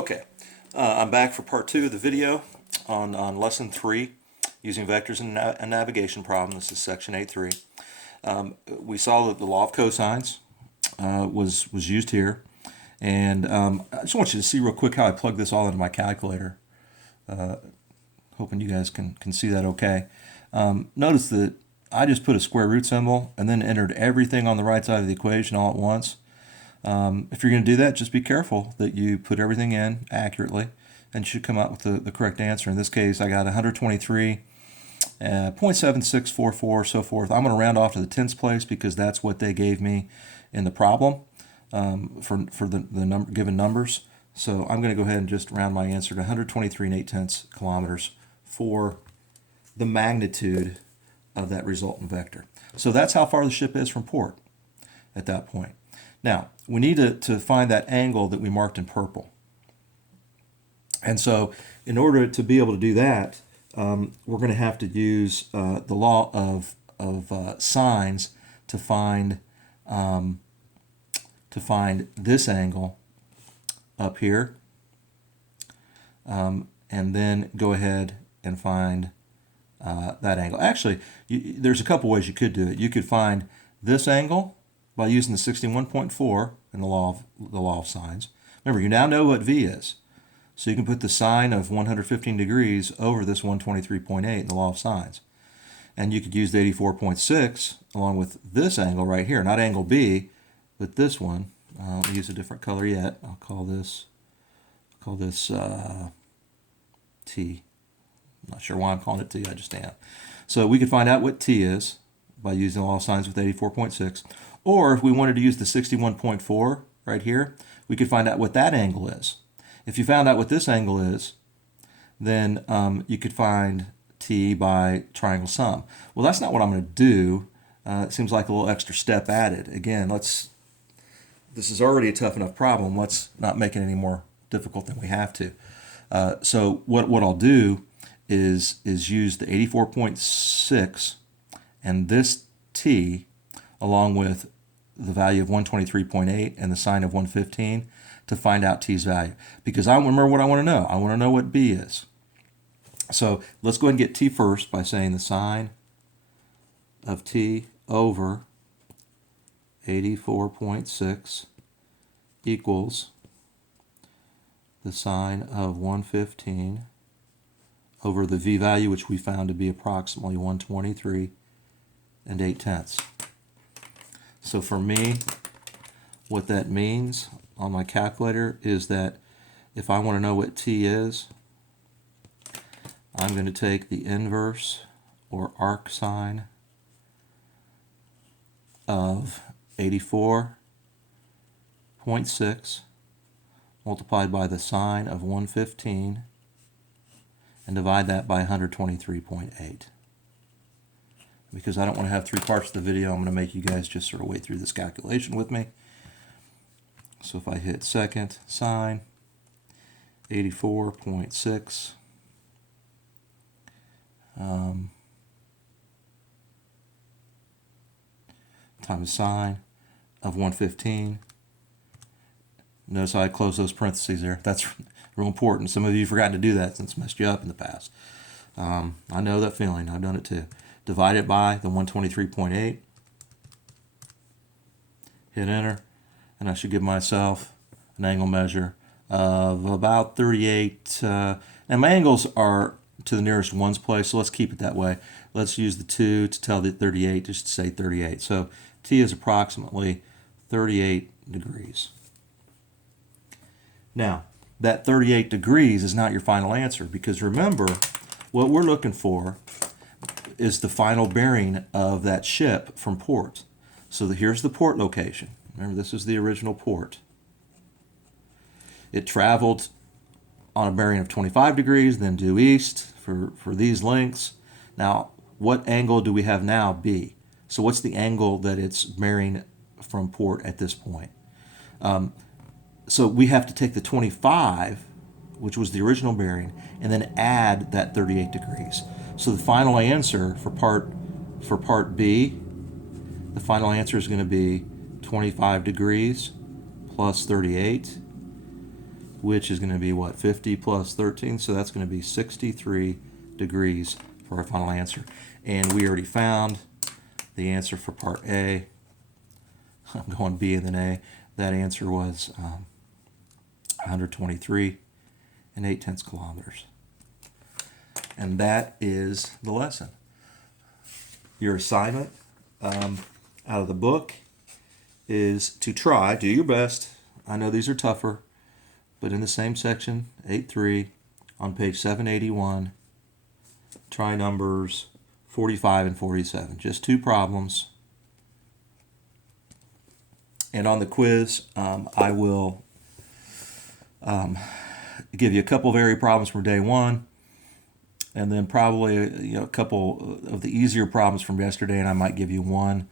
Okay, I'm back for part 2 of the video on lesson 3, using vectors in a navigation problem. This is section 8.3. We saw that the law of cosines was used here, and I just want you to see real quick how I plug this all into my calculator. Hoping you guys can see that okay. Notice that I just put a square root symbol and then entered everything on the right side of the equation all at once. If you're going to do that, just be careful that you put everything in accurately and you should come out with the correct answer. In this case, I got 123, 0.7644, so forth. I'm going to round off to the tens place because that's what they gave me in the problem for the given numbers. So I'm going to go ahead and just round my answer to 123 and 8/10 kilometers for the magnitude of that resultant vector. So that's how far the ship is from port at that point. Now, we need to find that angle that we marked in purple. And so in order to be able to do that, we're going to have to use the law of sines to find this angle up here, and then go ahead and find that angle. Actually, there's a couple ways you could do it. You could find this angle by using the 61.4 in the law of sines. Remember, you now know what V is. So you can put the sine of 115 degrees over this 123.8 in the law of sines. And you could use the 84.6 along with this angle right here, not angle B, but this one. I'll use a different color yet. I'll call this T. I'm not sure why I'm calling it T, I just am. So we could find out what T is by using the law of sines with 84.6. Or if we wanted to use the 61.4 right here, we could find out what that angle is. If you found out what this angle is, then you could find T by triangle sum. Well, that's not what I'm going to do. It seems like a little extra step added. Again, this is already a tough enough problem. Let's not make it any more difficult than we have to. So what I'll do is use the 84.6 and this T along with the value of 123.8 and the sine of 115 to find out T's value. Because I remember what I want to know. I want to know what B is. So let's go ahead and get T first by saying the sine of T over 84.6 equals the sine of 115 over the V value, which we found to be approximately 123 and 8/10. So for me, what that means on my calculator is that if I want to know what T is, I'm going to take the inverse or arc sine of 84.6 multiplied by the sine of 115 and divide that by 123.8. Because I don't want to have 3 parts of the video, I'm going to make you guys just sort of wait through this calculation with me. So if I hit second sine 84.6 times sine of 115. Notice how I close those parentheses there. That's real important. Some of you have forgotten to do that since it's messed you up in the past. I know that feeling. I've done it too. Divide it by the 123.8. Hit enter. And I should give myself an angle measure of about 38. And my angles are to the nearest ones place, so let's keep it that way. Let's use the 2 to tell the 38, just to say 38. So T is approximately 38 degrees. Now, that 38 degrees is not your final answer, because remember, what we're looking for is the final bearing of that ship from port. So here's the port location. Remember, this is the original port. It traveled on a bearing of 25 degrees, then due east for these lengths. Now, what angle do we have now? B. So what's the angle that it's bearing from port at this point? So we have to take the 25, which was the original bearing, and then add that 38 degrees. So the final answer for part B, the final answer is going to be 25 degrees plus 38 which is going to be what, 50 plus 13, so that's going to be 63 degrees for our final answer. And we already found the answer for part A. I'm going B and then A. That answer was 123 and 8/10 kilometers. And that is the lesson. Your assignment out of the book is to try, do your best. I know these are tougher, but in the same section, 8.3, on page 781, try numbers 45 and 47. Just 2 problems. And on the quiz, I will give you a couple of area problems from day 1, and then probably a couple of the easier problems from yesterday, and I might give you one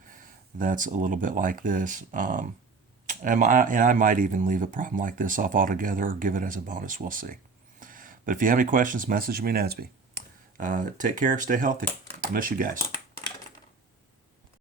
that's a little bit like this. And I might even leave a problem like this off altogether or give it as a bonus. We'll see. But if you have any questions, message me, Nasby. Take care. Stay healthy. I miss you guys.